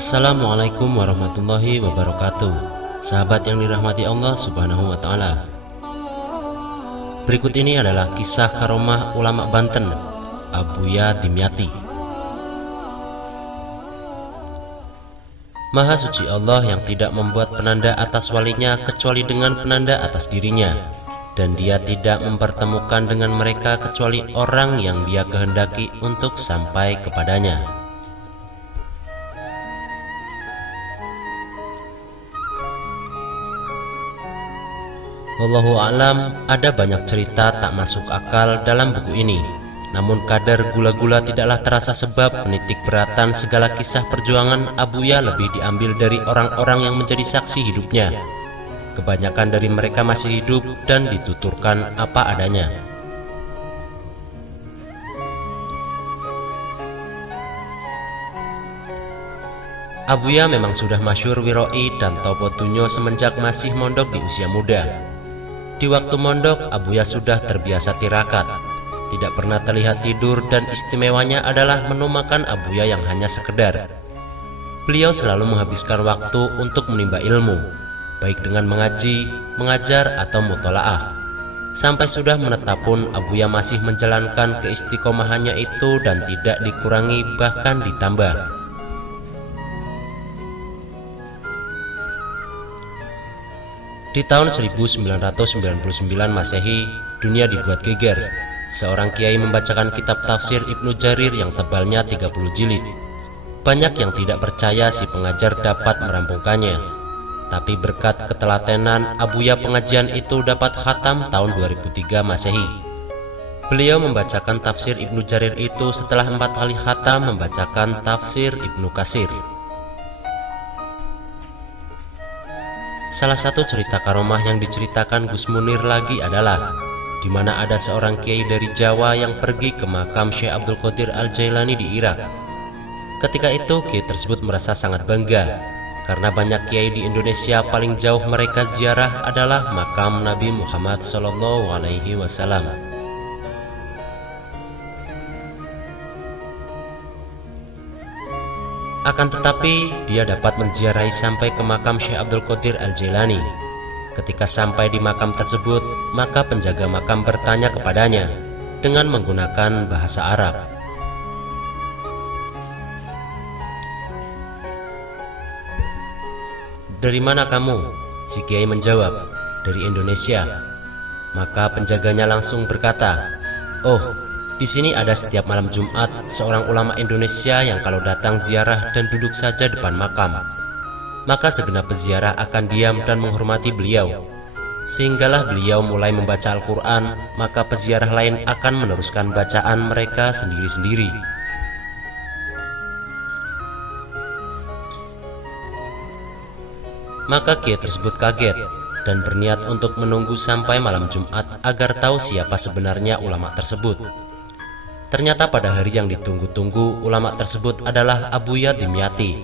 Assalamualaikum warahmatullahi wabarakatuh. Sahabat yang dirahmati Allah subhanahu wa ta'ala, berikut ini adalah kisah karomah ulama Banten, Abuya Dimyati. Maha suci Allah yang tidak membuat penanda atas walinya kecuali dengan penanda atas dirinya, dan dia tidak mempertemukan dengan mereka kecuali orang yang dia kehendaki untuk sampai kepadanya. Wallahu a'lam, ada banyak cerita tak masuk akal dalam buku ini. Namun kadar gula-gula tidaklah terasa sebab menitik beratan segala kisah perjuangan Abuya lebih diambil dari orang-orang yang menjadi saksi hidupnya. Kebanyakan dari mereka masih hidup dan dituturkan apa adanya. Abuya memang sudah masyhur wiroi dan topo dunyo semenjak masih mondok di usia muda. Di waktu mondok, Abuya sudah terbiasa tirakat, tidak pernah terlihat tidur, dan istimewanya adalah menu makan Abuya yang hanya sekedar. Beliau selalu menghabiskan waktu untuk menimba ilmu, baik dengan mengaji, mengajar, atau mutolaah. Sampai sudah menetap pun Abuya masih menjalankan keistiqomahannya itu dan tidak dikurangi bahkan ditambah. Di tahun 1999 Masehi, dunia dibuat geger. Seorang kiai membacakan kitab tafsir Ibnu Jarir yang tebalnya 30 jilid. Banyak yang tidak percaya si pengajar dapat merampungkannya. Tapi berkat ketelatenan Abuya, pengajian itu dapat khatam tahun 2003 Masehi. Beliau membacakan tafsir Ibnu Jarir itu setelah 4 kali khatam membacakan tafsir Ibnu Katsir. Salah satu cerita karomah yang diceritakan Gus Munir lagi adalah di mana ada seorang kiai dari Jawa yang pergi ke makam Syekh Abdul Qadir Al-Jailani di Irak. Ketika itu kiai tersebut merasa sangat bangga karena banyak kiai di Indonesia paling jauh mereka ziarah adalah makam Nabi Muhammad SAW. Akan tetapi dia dapat menziarahi sampai ke makam Syekh Abdul Qadir Al-Jailani. Ketika sampai di makam tersebut, maka penjaga makam bertanya kepadanya dengan menggunakan bahasa Arab. "Dari mana kamu?" Si kiai menjawab, "Dari Indonesia." Maka penjaganya langsung berkata, "Oh, di sini ada setiap malam Jumat seorang ulama Indonesia yang kalau datang ziarah dan duduk saja depan makam, maka segenap peziarah akan diam dan menghormati beliau. Sehinggalah beliau mulai membaca Al-Quran, maka peziarah lain akan meneruskan bacaan mereka sendiri-sendiri." Maka kiai tersebut kaget dan berniat untuk menunggu sampai malam Jumat agar tahu siapa sebenarnya ulama tersebut. Ternyata pada hari yang ditunggu-tunggu ulama tersebut adalah Abuya Dimyati.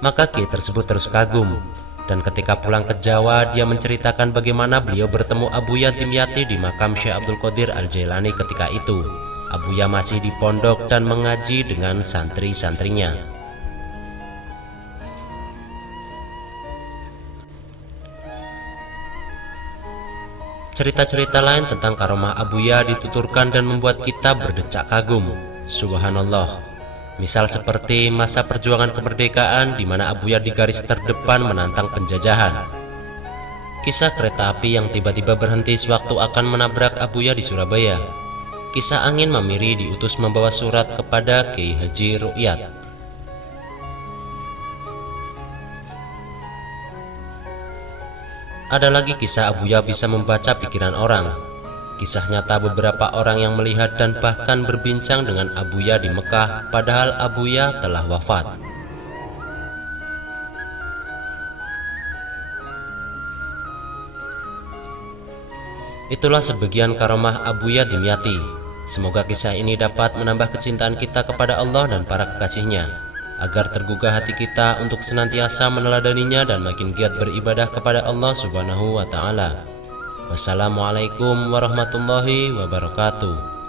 Maka kiai tersebut terus kagum, dan ketika pulang ke Jawa dia menceritakan bagaimana beliau bertemu Abuya Dimyati di makam Syekh Abdul Qadir Al-Jailani ketika itu. Abuya masih di pondok dan mengaji dengan santri-santrinya. Cerita-cerita lain tentang karomah Abuya dituturkan dan membuat kita berdecak kagum. Subhanallah. Misal seperti masa perjuangan kemerdekaan di mana Abuya di garis terdepan menantang penjajahan. Kisah kereta api yang tiba-tiba berhenti sewaktu akan menabrak Abuya di Surabaya. Kisah angin mamiri diutus membawa surat kepada Kiai Haji Ru'yat. Ada lagi kisah Abuya bisa membaca pikiran orang. Kisah nyata beberapa orang yang melihat dan bahkan berbincang dengan Abuya di Mekah padahal Abuya telah wafat. Itulah sebagian karomah Abuya Dimyati. Semoga kisah ini dapat menambah kecintaan kita kepada Allah dan para kekasihnya, agar tergugah hati kita untuk senantiasa meneladaninya dan makin giat beribadah kepada Allah Subhanahu wa ta'ala. Wassalamualaikum warahmatullahi wabarakatuh.